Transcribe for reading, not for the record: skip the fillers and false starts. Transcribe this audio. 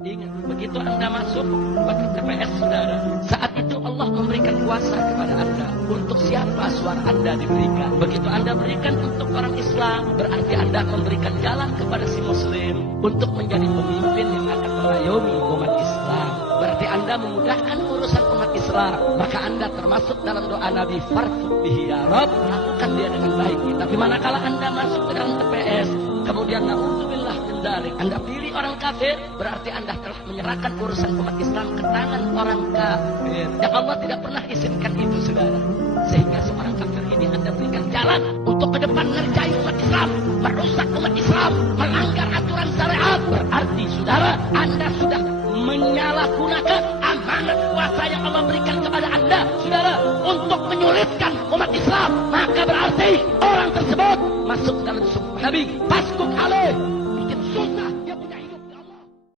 Ingat, begitu Anda masuk ke TPS saudara, saat itu Allah memberikan kuasa kepada Anda. Untuk siapa suara Anda diberikan? Begitu Anda berikan untuk orang Islam, berarti Anda memberikan jalan kepada si Muslim untuk menjadi pemimpin yang akan mengayomi umat Islam. Berarti Anda memudahkan urusan umat Islam. Maka Anda termasuk dalam doa Nabi, farfuq bihi ya Rabb, lakukan dia dengan baik. Tapi manakala Anda masuk ke dalam TPS, kemudian na'udzubillah min dzalik, Anda pilih orang kafir, berarti Anda telah menyerahkan urusan umat Islam ke tangan orang kafir. Yang Allah tidak pernah izinkan itu, saudara. Sehingga seorang kafir ini Anda berikan jalan untuk ke depan ngerjai umat Islam, merusak umat Islam, melanggar aturan syariat. Berarti, saudara, Anda sudah menyalahgunakan amanat kuasa yang Allah berikan kepada Anda, saudara, untuk menyulitkan umat Islam. Maka berarti orang tersebut masuk dalam sumpah Nabi, fasquq alaih